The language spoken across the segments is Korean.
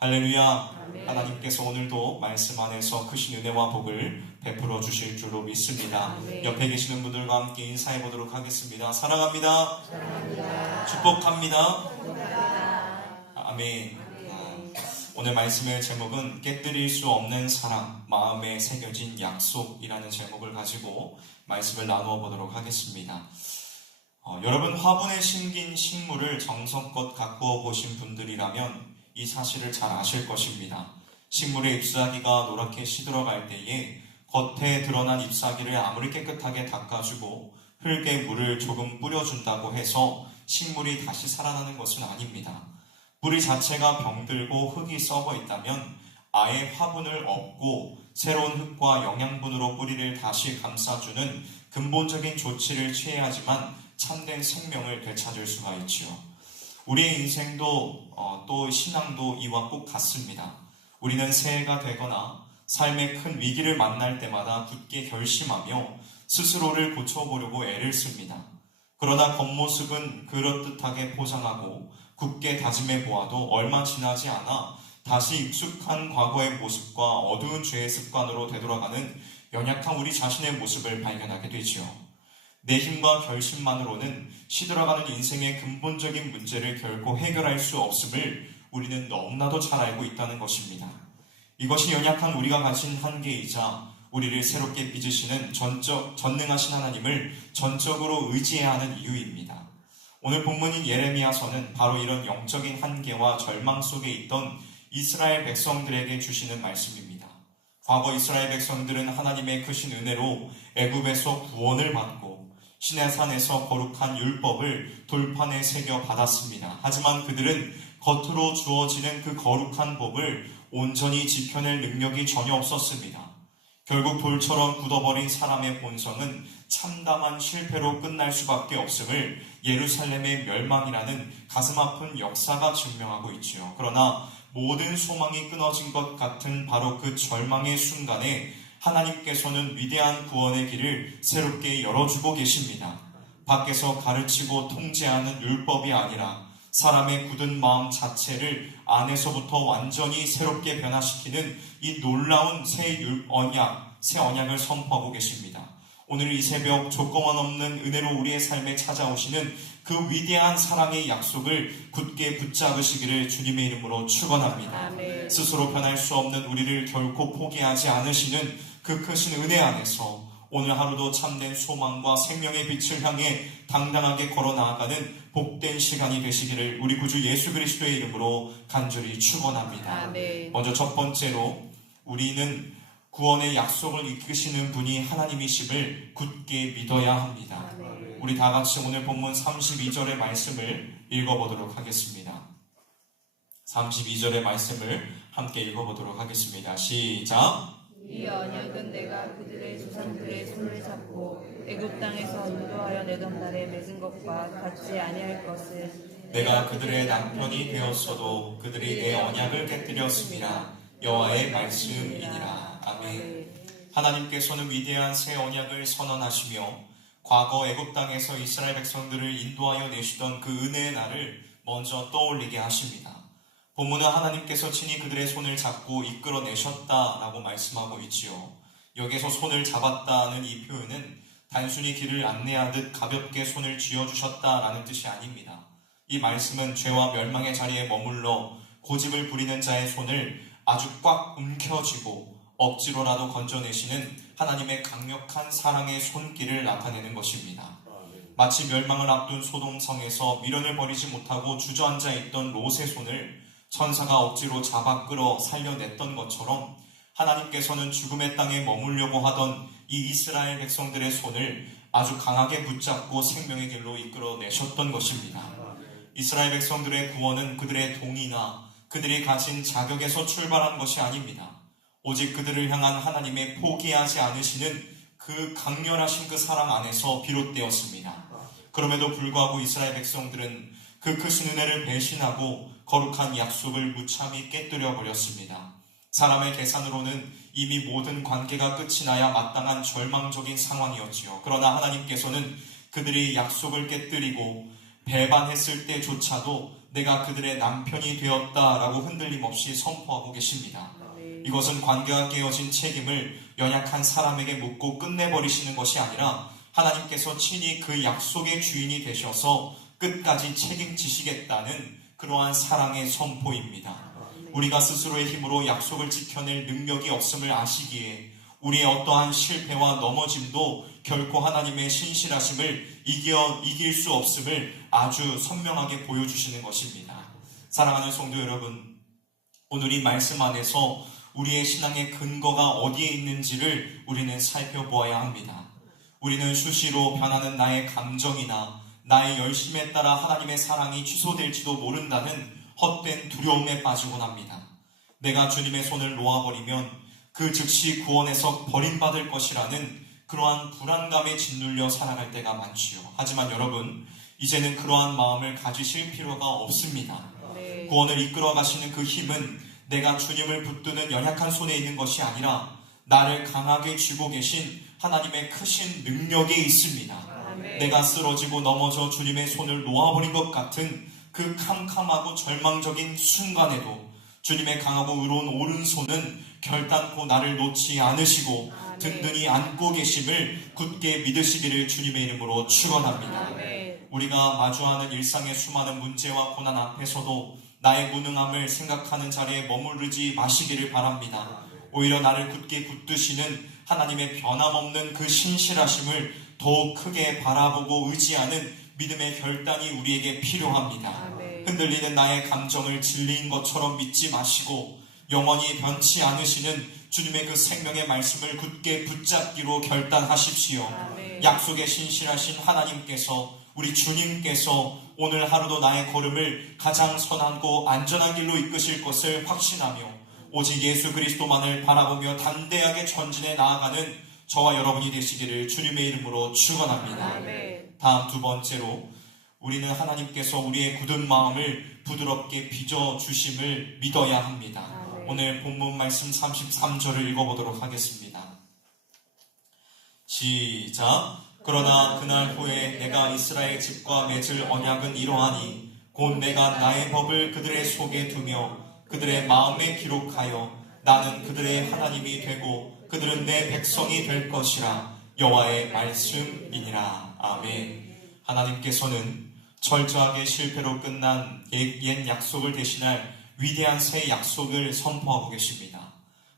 할렐루야. 아멘. 하나님께서 오늘도 말씀 안에서 크신 은혜와 복을 베풀어 주실 줄로 믿습니다. 아멘. 옆에 계시는 분들과 함께 인사해 보도록 하겠습니다. 사랑합니다. 사랑합니다. 축복합니다. 축복합니다. 아멘. 오늘 말씀의 제목은 깨뜨릴 수 없는 사랑, 마음에 새겨진 약속이라는 제목을 가지고 말씀을 나누어 보도록 하겠습니다. 여러분, 화분에 심긴 식물을 정성껏 가꾸어 보신 분들이라면 이 사실을 잘 아실 것입니다. 식물의 잎사귀가 노랗게 시들어갈 때에 겉에 드러난 잎사귀를 아무리 깨끗하게 닦아주고 흙에 물을 조금 뿌려준다고 해서 식물이 다시 살아나는 것은 아닙니다. 뿌리 자체가 병들고 흙이 썩어 있다면 아예 화분을 엎고 새로운 흙과 영양분으로 뿌리를 다시 감싸주는 근본적인 조치를 취해야지만 참된 생명을 되찾을 수가 있지요. 우리의 인생도 또 신앙도 이와 꼭 같습니다. 우리는 새해가 되거나 삶의 큰 위기를 만날 때마다 굳게 결심하며 스스로를 고쳐보려고 애를 씁니다. 그러나 겉모습은 그럴듯하게 포장하고 굳게 다짐해 보아도 얼마 지나지 않아 다시 익숙한 과거의 모습과 어두운 죄의 습관으로 되돌아가는 연약한 우리 자신의 모습을 발견하게 되지요. 내 힘과 결심만으로는 시들어가는 인생의 근본적인 문제를 결코 해결할 수 없음을 우리는 너무나도 잘 알고 있다는 것입니다. 이것이 연약한 우리가 가진 한계이자 우리를 새롭게 빚으시는 전능하신 하나님을 전적으로 의지해야 하는 이유입니다. 오늘 본문인 예레미야서는 바로 이런 영적인 한계와 절망 속에 있던 이스라엘 백성들에게 주시는 말씀입니다. 과거 이스라엘 백성들은 하나님의 크신 은혜로 애굽에서 구원을 받고 시내산에서 거룩한 율법을 돌판에 새겨 받았습니다. 하지만 그들은 겉으로 주어지는 그 거룩한 법을 온전히 지켜낼 능력이 전혀 없었습니다. 결국 돌처럼 굳어버린 사람의 본성은 참담한 실패로 끝날 수밖에 없음을 예루살렘의 멸망이라는 가슴 아픈 역사가 증명하고 있지요. 그러나 모든 소망이 끊어진 것 같은 바로 그 절망의 순간에 하나님께서는 위대한 구원의 길을 새롭게 열어주고 계십니다. 밖에서 가르치고 통제하는 율법이 아니라 사람의 굳은 마음 자체를 안에서부터 완전히 새롭게 변화시키는 이 놀라운 새 언약을 선포하고 계십니다. 오늘 이 새벽 조건 없는 은혜로 우리의 삶에 찾아오시는 그 위대한 사랑의 약속을 굳게 붙잡으시기를 주님의 이름으로 축원합니다. 아멘. 스스로 변할 수 없는 우리를 결코 포기하지 않으시는 그 크신 은혜 안에서 오늘 하루도 참된 소망과 생명의 빛을 향해 당당하게 걸어 나아가는 복된 시간이 되시기를 우리 구주 예수 그리스도의 이름으로 간절히 축원합니다. 아멘. 먼저 첫 번째로 우리는 구원의 약속을 이끄시는 분이 하나님이심을 굳게 믿어야 합니다. 아멘. 우리 다 같이 오늘 본문 32절의 말씀을 읽어보도록 하겠습니다. 32절의 말씀을 함께 읽어보도록 하겠습니다. 시작! 이 언약은 내가 그들의 조상들의 손을 잡고 애굽 땅에서 인도하여 내던 날에 맺은 것과 같지 아니할 것을 내가 그들의 남편이 되었어도 그들이 내 언약을 깨뜨렸습니다. 여호와의 말씀이니라. 아멘. 하나님께서는 위대한 새 언약을 선언하시며 과거 애굽 땅에서 이스라엘 백성들을 인도하여 내시던 그 은혜의 날을 먼저 떠올리게 하십니다. 본문은 하나님께서 친히 그들의 손을 잡고 이끌어내셨다라고 말씀하고 있지요. 여기서 손을 잡았다는 이 표현은 단순히 길을 안내하듯 가볍게 손을 쥐어주셨다라는 뜻이 아닙니다. 이 말씀은 죄와 멸망의 자리에 머물러 고집을 부리는 자의 손을 아주 꽉 움켜쥐고 억지로라도 건져내시는 하나님의 강력한 사랑의 손길을 나타내는 것입니다. 마치 멸망을 앞둔 소돔성에서 미련을 버리지 못하고 주저앉아 있던 롯의 손을 천사가 억지로 잡아 끌어 살려냈던 것처럼 하나님께서는 죽음의 땅에 머물려고 하던 이 이스라엘 백성들의 손을 아주 강하게 붙잡고 생명의 길로 이끌어내셨던 것입니다. 이스라엘 백성들의 구원은 그들의 동의나 그들이 가진 자격에서 출발한 것이 아닙니다. 오직 그들을 향한 하나님의 포기하지 않으시는 그 강렬하신 그 사랑 안에서 비롯되었습니다. 그럼에도 불구하고 이스라엘 백성들은 그 크신 은혜를 배신하고 거룩한 약속을 무참히 깨뜨려 버렸습니다. 사람의 계산으로는 이미 모든 관계가 끝이 나야 마땅한 절망적인 상황이었지요. 그러나 하나님께서는 그들이 약속을 깨뜨리고 배반했을 때조차도 내가 그들의 남편이 되었다라고 흔들림 없이 선포하고 계십니다. 이것은 관계가 깨어진 책임을 연약한 사람에게 묻고 끝내버리시는 것이 아니라 하나님께서 친히 그 약속의 주인이 되셔서 끝까지 책임지시겠다는 그러한 사랑의 선포입니다. 우리가 스스로의 힘으로 약속을 지켜낼 능력이 없음을 아시기에 우리의 어떠한 실패와 넘어짐도 결코 하나님의 신실하심을 이길 수 없음을 아주 선명하게 보여주시는 것입니다. 사랑하는 성도 여러분, 오늘 이 말씀 안에서 우리의 신앙의 근거가 어디에 있는지를 우리는 살펴보아야 합니다. 우리는 수시로 변하는 나의 감정이나 나의 열심에 따라 하나님의 사랑이 취소될지도 모른다는 헛된 두려움에 빠지곤 합니다. 내가 주님의 손을 놓아버리면 그 즉시 구원에서 버림받을 것이라는 그러한 불안감에 짓눌려 살아갈 때가 많지요. 하지만 여러분, 이제는 그러한 마음을 가지실 필요가 없습니다. 구원을 이끌어 가시는 그 힘은 내가 주님을 붙드는 연약한 손에 있는 것이 아니라 나를 강하게 쥐고 계신 하나님의 크신 능력에 있습니다. 내가 쓰러지고 넘어져 주님의 손을 놓아버린 것 같은 그 캄캄하고 절망적인 순간에도 주님의 강하고 의로운 오른손은 결단코 나를 놓지 않으시고 든든히 안고 계심을 굳게 믿으시기를 주님의 이름으로 축원합니다. 우리가 마주하는 일상의 수많은 문제와 고난 앞에서도 나의 무능함을 생각하는 자리에 머무르지 마시기를 바랍니다. 오히려 나를 굳게 붙드시는 하나님의 변함없는 그 신실하심을 더욱 크게 바라보고 의지하는 믿음의 결단이 우리에게 필요합니다. 흔들리는 나의 감정을 진리인 것처럼 믿지 마시고 영원히 변치 않으시는 주님의 그 생명의 말씀을 굳게 붙잡기로 결단하십시오. 약속에 신실하신 하나님께서, 우리 주님께서 오늘 하루도 나의 걸음을 가장 선하고 안전한 길로 이끄실 것을 확신하며 오직 예수 그리스도만을 바라보며 담대하게 전진해 나아가는 저와 여러분이 되시기를 주님의 이름으로 축원합니다. 다음 두 번째로, 우리는 하나님께서 우리의 굳은 마음을 부드럽게 빚어주심을 믿어야 합니다. 오늘 본문 말씀 33절을 읽어보도록 하겠습니다. 시작. 그러나 그날 후에 내가 이스라엘 집과 맺을 언약은 이러하니 곧 내가 나의 법을 그들의 속에 두며 그들의 마음에 기록하여 나는 그들의 하나님이 되고 그들은 내 백성이 될 것이라. 여호와의 말씀이니라. 아멘. 하나님께서는 철저하게 실패로 끝난 옛 약속을 대신할 위대한 새 약속을 선포하고 계십니다.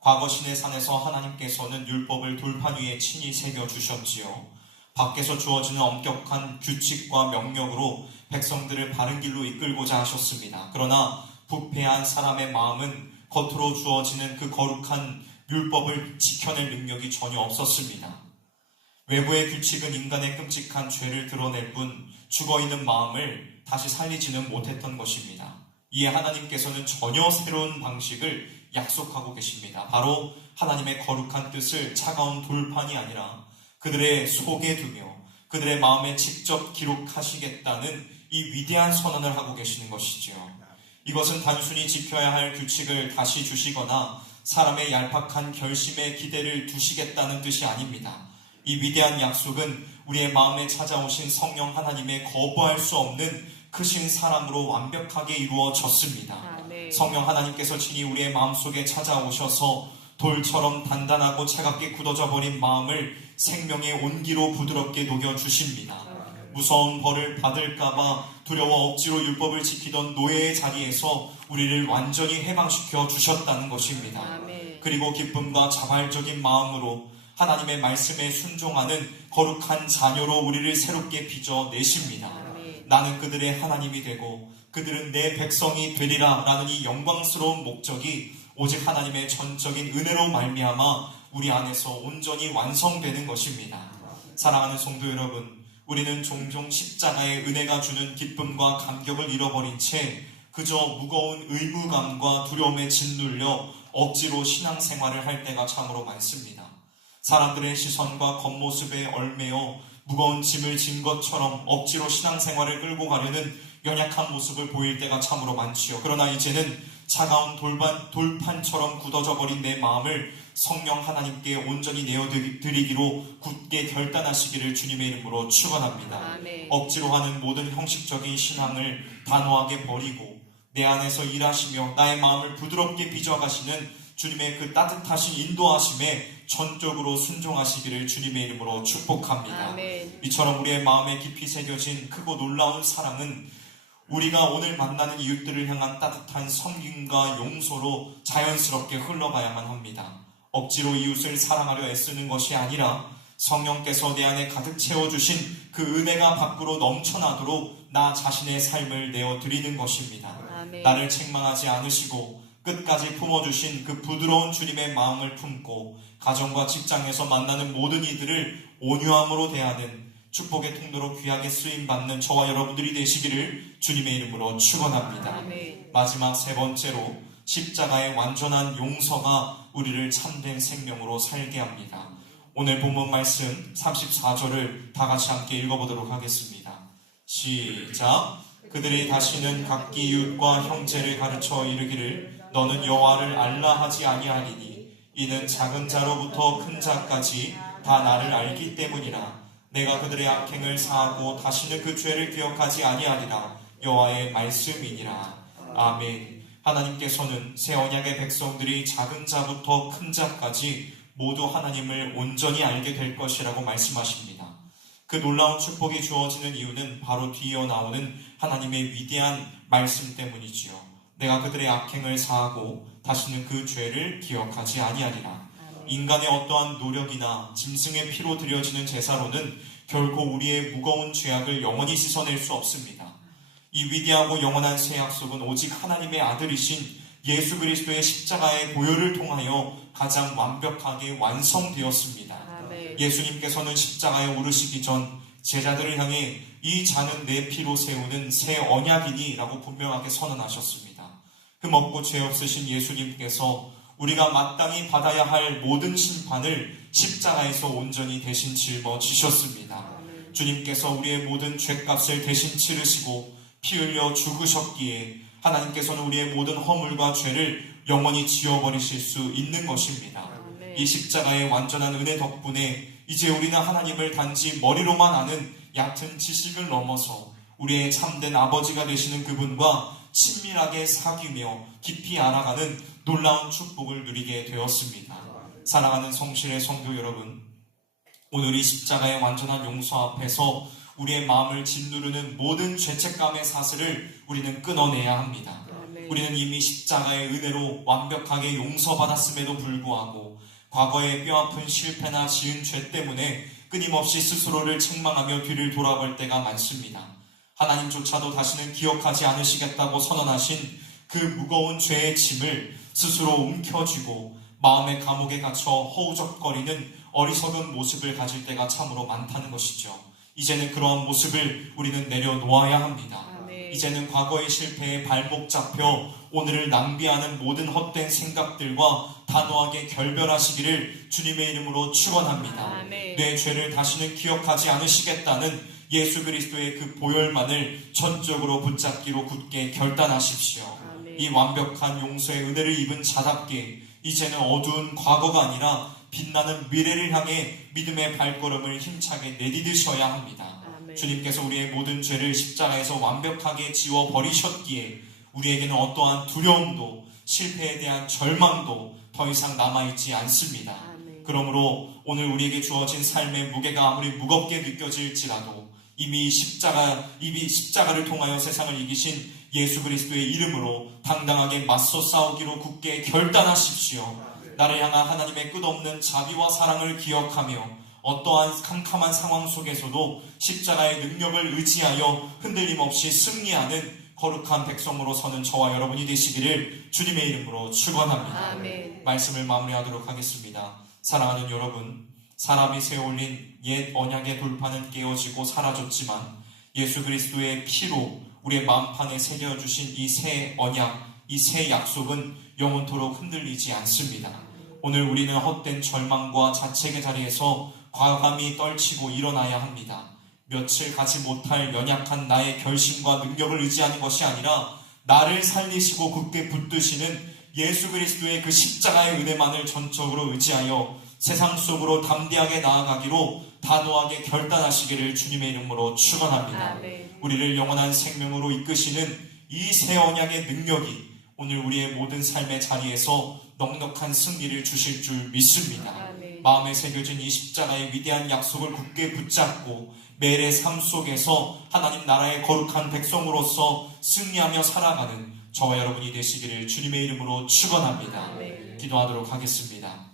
과거 시내 산에서 하나님께서는 율법을 돌판 위에 친히 새겨주셨지요. 밖에서 주어지는 엄격한 규칙과 명령으로 백성들을 바른 길로 이끌고자 하셨습니다. 그러나 부패한 사람의 마음은 겉으로 주어지는 그 거룩한 율법을 지켜낼 능력이 전혀 없었습니다. 외부의 규칙은 인간의 끔찍한 죄를 드러낼 뿐 죽어있는 마음을 다시 살리지는 못했던 것입니다. 이에 하나님께서는 전혀 새로운 방식을 약속하고 계십니다. 바로 하나님의 거룩한 뜻을 차가운 돌판이 아니라 그들의 속에 두며 그들의 마음에 직접 기록하시겠다는 이 위대한 선언을 하고 계시는 것이지요. 이것은 단순히 지켜야 할 규칙을 다시 주시거나 사람의 얄팍한 결심에 기대를 두시겠다는 뜻이 아닙니다. 이 위대한 약속은 우리의 마음에 찾아오신 성령 하나님의 거부할 수 없는 크신 사랑으로 완벽하게 이루어졌습니다. 성령 하나님께서 친히 우리의 마음속에 찾아오셔서 돌처럼 단단하고 차갑게 굳어져 버린 마음을 생명의 온기로 부드럽게 녹여주십니다. 무서운 벌을 받을까봐 두려워 억지로 율법을 지키던 노예의 자리에서 우리를 완전히 해방시켜 주셨다는 것입니다. 그리고 기쁨과 자발적인 마음으로 하나님의 말씀에 순종하는 거룩한 자녀로 우리를 새롭게 빚어내십니다. 나는 그들의 하나님이 되고 그들은 내 백성이 되리라 라는 이 영광스러운 목적이 오직 하나님의 전적인 은혜로 말미암아 우리 안에서 온전히 완성되는 것입니다. 사랑하는 성도 여러분, 우리는 종종 십자가의 은혜가 주는 기쁨과 감격을 잃어버린 채 그저 무거운 의무감과 두려움에 짓눌려 억지로 신앙생활을 할 때가 참으로 많습니다. 사람들의 시선과 겉모습에 얽매여 무거운 짐을 진 것처럼 억지로 신앙생활을 끌고 가려는 연약한 모습을 보일 때가 참으로 많지요. 그러나 이제는 차가운 돌판처럼 굳어져 버린 내 마음을 성령 하나님께 온전히 내어드리기로 굳게 결단하시기를 주님의 이름으로 축원합니다. 아멘. 억지로 하는 모든 형식적인 신앙을 단호하게 버리고 내 안에서 일하시며 나의 마음을 부드럽게 빚어가시는 주님의 그 따뜻하신 인도하심에 전적으로 순종하시기를 주님의 이름으로 축복합니다. 아멘. 이처럼 우리의 마음에 깊이 새겨진 크고 놀라운 사랑은 우리가 오늘 만나는 이웃들을 향한 따뜻한 섬김과 용서로 자연스럽게 흘러가야만 합니다. 억지로 이웃을 사랑하려 애쓰는 것이 아니라 성령께서 내 안에 가득 채워주신 그 은혜가 밖으로 넘쳐나도록 나 자신의 삶을 내어드리는 것입니다. 아멘. 나를 책망하지 않으시고 끝까지 품어주신 그 부드러운 주님의 마음을 품고 가정과 직장에서 만나는 모든 이들을 온유함으로 대하는 축복의 통로로 귀하게 쓰임받는 저와 여러분들이 되시기를 주님의 이름으로 축원합니다. 아멘. 마지막 세 번째로 십자가의 완전한 용서가 우리를 참된 생명으로 살게 합니다. 오늘 본문 말씀 34절을 다 같이 함께 읽어보도록 하겠습니다. 시작. 그들이 다시는 각기 이웃과 형제를 가르쳐 이르기를 너는 여호와를 알라 하지 아니하리니 이는 작은 자로부터 큰 자까지 다 나를 알기 때문이라. 내가 그들의 악행을 사하고 다시는 그 죄를 기억하지 아니하리라. 여호와의 말씀이니라. 아멘. 하나님께서는 새 언약의 백성들이 작은 자부터 큰 자까지 모두 하나님을 온전히 알게 될 것이라고 말씀하십니다. 그 놀라운 축복이 주어지는 이유는 바로 뒤이어 나오는 하나님의 위대한 말씀 때문이지요. 내가 그들의 악행을 사하고 다시는 그 죄를 기억하지 아니하리라. 인간의 어떠한 노력이나 짐승의 피로 드려지는 제사로는 결코 우리의 무거운 죄악을 영원히 씻어낼 수 없습니다. 이 위대하고 영원한 새 약속은 오직 하나님의 아들이신 예수 그리스도의 십자가의 보혈을 통하여 가장 완벽하게 완성되었습니다. 아멘. 예수님께서는 십자가에 오르시기 전 제자들을 향해 이 잔은 내 피로 세우는 새 언약이니 라고 분명하게 선언하셨습니다. 흠없고 죄 없으신 예수님께서 우리가 마땅히 받아야 할 모든 심판을 십자가에서 온전히 대신 짊어지셨습니다. 주님께서 우리의 모든 죄값을 대신 치르시고 피 흘려 죽으셨기에 하나님께서는 우리의 모든 허물과 죄를 영원히 지워버리실 수 있는 것입니다. 이 십자가의 완전한 은혜 덕분에 이제 우리는 하나님을 단지 머리로만 아는 얕은 지식을 넘어서 우리의 참된 아버지가 되시는 그분과 친밀하게 사귀며 깊이 알아가는 놀라운 축복을 누리게 되었습니다. 사랑하는 성실의 성도 여러분, 오늘 이 십자가의 완전한 용서 앞에서 우리의 마음을 짓누르는 모든 죄책감의 사슬을 우리는 끊어내야 합니다. 우리는 이미 십자가의 은혜로 완벽하게 용서받았음에도 불구하고 과거의 뼈아픈 실패나 지은 죄 때문에 끊임없이 스스로를 책망하며 뒤를 돌아볼 때가 많습니다. 하나님조차도 다시는 기억하지 않으시겠다고 선언하신 그 무거운 죄의 짐을 스스로 움켜쥐고 마음의 감옥에 갇혀 허우적거리는 어리석은 모습을 가질 때가 참으로 많다는 것이죠. 이제는 그러한 모습을 우리는 내려놓아야 합니다. 아멘. 이제는 과거의 실패에 발목 잡혀 오늘을 낭비하는 모든 헛된 생각들과 단호하게 결별하시기를 주님의 이름으로 축원합니다. 아멘. 내 죄를 다시는 기억하지 않으시겠다는 예수 그리스도의 그 보혈만을 전적으로 붙잡기로 굳게 결단하십시오. 아멘. 이 완벽한 용서의 은혜를 입은 자답게 이제는 어두운 과거가 아니라 빛나는 미래를 향해 믿음의 발걸음을 힘차게 내디디셔야 합니다. 아멘. 주님께서 우리의 모든 죄를 십자가에서 완벽하게 지워버리셨기에 우리에게는 어떠한 두려움도 실패에 대한 절망도 더 이상 남아있지 않습니다. 아멘. 그러므로 오늘 우리에게 주어진 삶의 무게가 아무리 무겁게 느껴질지라도 이미 십자가를 통하여 세상을 이기신 예수 그리스도의 이름으로 당당하게 맞서 싸우기로 굳게 결단하십시오. 나를 향한 하나님의 끝없는 자비와 사랑을 기억하며 어떠한 캄캄한 상황 속에서도 십자가의 능력을 의지하여 흔들림 없이 승리하는 거룩한 백성으로 서는 저와 여러분이 되시기를 주님의 이름으로 축원합니다. 아멘. 말씀을 마무리하도록 하겠습니다. 사랑하는 여러분, 사람이 세워올린 옛 언약의 돌판은 깨어지고 사라졌지만 예수 그리스도의 피로 우리의 마음판에 새겨주신 이 새 언약, 이 새 약속은 영원토록 흔들리지 않습니다. 오늘 우리는 헛된 절망과 자책의 자리에서 과감히 떨치고 일어나야 합니다. 며칠 가지 못할 연약한 나의 결심과 능력을 의지하는 것이 아니라 나를 살리시고 굳게 붙드시는 예수 그리스도의 그 십자가의 은혜만을 전적으로 의지하여 세상 속으로 담대하게 나아가기로 단호하게 결단하시기를 주님의 이름으로 축원합니다. 아멘. 우리를 영원한 생명으로 이끄시는 이 새 언약의 능력이 오늘 우리의 모든 삶의 자리에서 넉넉한 승리를 주실 줄 믿습니다. 아멘. 마음에 새겨진 이 십자가의 위대한 약속을 굳게 붙잡고 매일의 삶 속에서 하나님 나라의 거룩한 백성으로서 승리하며 살아가는 저와 여러분이 되시기를 주님의 이름으로 축원합니다. 아멘. 기도하도록 하겠습니다.